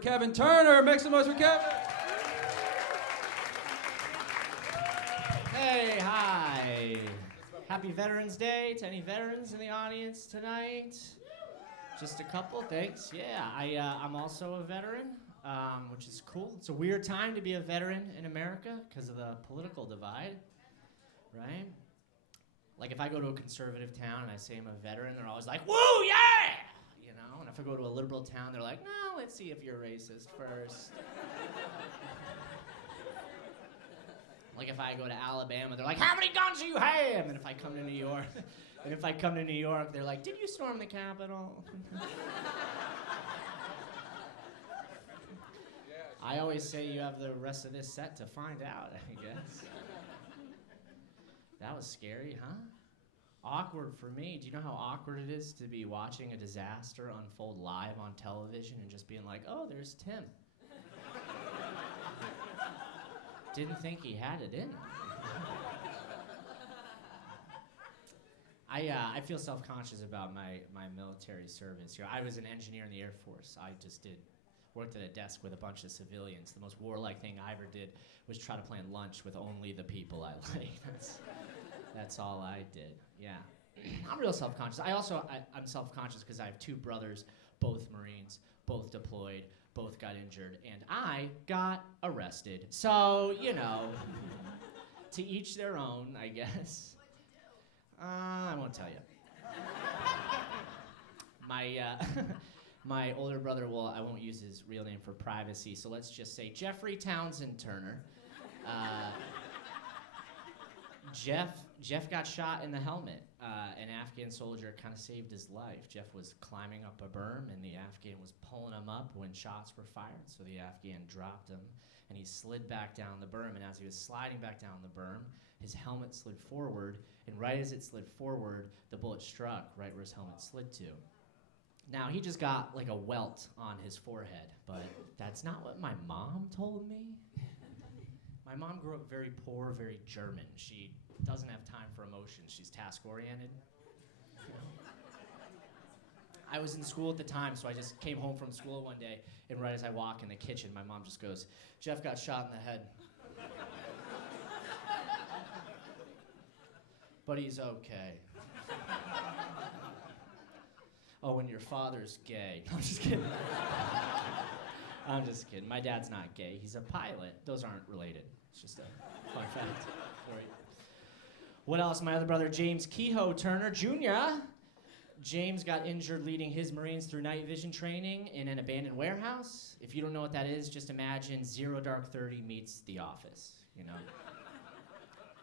Kevin Turner. Make some noise for Kevin. Hey, hi. Happy Veterans Day to any veterans in the audience tonight. Just a couple, thanks. Yeah, I'm also a veteran, which is cool. It's a weird time to be a veteran in America because of the political divide, right? Like if I go to a conservative town and I say I'm a veteran, they're always like, woo, yeah! You know, and if I go to a liberal town, they're like, no, let's see if you're racist first. Like if I go to Alabama, they're like, how many guns do you have? And if I come to New York, they're like, did you storm the Capitol? I always say you have the rest of this set to find out, I guess. That was scary, huh? Awkward for me. Do you know how awkward it is to be watching a disaster unfold live on television and just being like, oh, there's Tim. Didn't think he had it in him. I feel self-conscious about my military service. You know, I was an engineer in the Air Force. I just worked at a desk with a bunch of civilians. The most warlike thing I ever did was try to plan lunch with only the people I liked. That's all I did. Yeah. I'm real self-conscious. I'm self-conscious because I have two brothers, both Marines, both deployed, both got injured, and I got arrested. So, you know, to each their own, I guess. I won't tell you. My older brother, well, I won't use his real name for privacy, so let's just say Jeffrey Townsend Turner. Jeff got shot in the helmet. An Afghan soldier kind of saved his life. Jeff was climbing up a berm, and the Afghan was pulling him up when shots were fired, so the Afghan dropped him, and he slid back down the berm, and as he was sliding back down the berm, his helmet slid forward, and right as it slid forward, the bullet struck right where his helmet slid to. Now, he just got like a welt on his forehead, but that's not what my mom told me. My mom grew up very poor, very German. She doesn't have time for emotions. She's task-oriented. I was in school at the time, so I just came home from school one day, and right as I walk in the kitchen, my mom just goes, Jeff got shot in the head. But he's okay. Oh, and your father's gay. I'm just kidding. I'm just kidding. My dad's not gay. He's a pilot. Those aren't related. It's just a fun fact for you. What else? My other brother, James Kehoe Turner Jr. James got injured leading his Marines through night vision training in an abandoned warehouse. If you don't know what that is, just imagine Zero Dark 30 meets The Office, you know?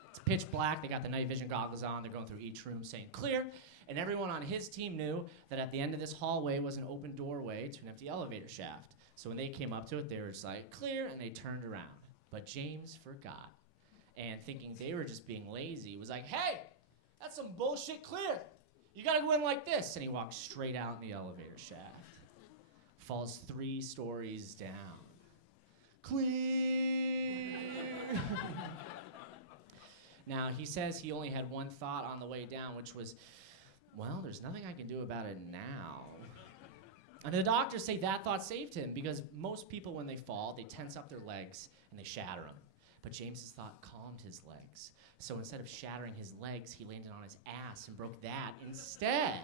It's pitch black. They got the night vision goggles on. They're going through each room saying, clear. And everyone on his team knew that at the end of this hallway was an open doorway to an empty elevator shaft. So when they came up to it, they were just like, clear, and they turned around. But James forgot. And thinking they were just being lazy, was like, hey, that's some bullshit, clear. You gotta go in like this. And he walks straight out in the elevator shaft. Falls 3 stories down. Clear. Now, he says he only had one thought on the way down, which was, well, there's nothing I can do about it now. And the doctors say that thought saved him because most people, when they fall, they tense up their legs and they shatter them. But James's thought calmed his legs. So instead of shattering his legs, he landed on his ass and broke that instead.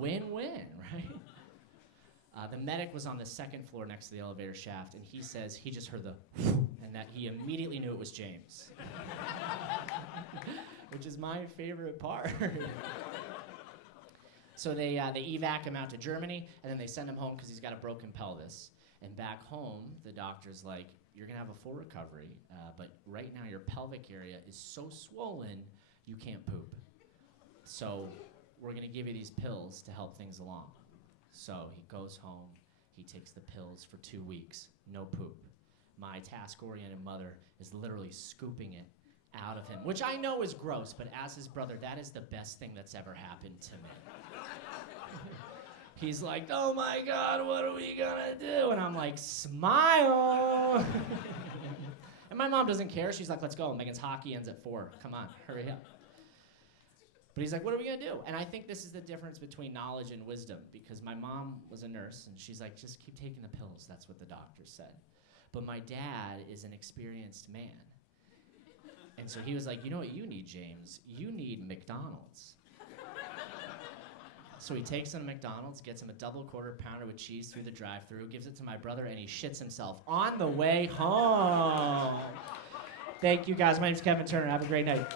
Win-win, right? The medic was on the 2nd floor next to the elevator shaft, and he says he just heard the and that he immediately knew it was James. Which is my favorite part. So they evac him out to Germany, and then they send him home because he's got a broken pelvis. And back home, the doctor's like, you're going to have a full recovery, but right now your pelvic area is so swollen, you can't poop. So we're going to give you these pills to help things along. So he goes home, he takes the pills for 2 weeks, no poop. My task-oriented mother is literally scooping it out of him, which I know is gross, but as his brother, that is the best thing that's ever happened to me. He's like, oh my God, what are we gonna do? And I'm like, smile. And my mom doesn't care. She's like, let's go. Megan's hockey ends at 4. Come on, hurry up. But he's like, what are we gonna do? And I think this is the difference between knowledge and wisdom, because my mom was a nurse, and she's like, just keep taking the pills. That's what the doctor said. But my dad is an experienced man. And so he was like, you know what you need, James? You need McDonald's. So he takes him to McDonald's, gets him a double quarter pounder with cheese through the drive-thru, gives it to my brother, and he shits himself on the way home. Thank you, guys. My name's Kevin Turner. Have a great night.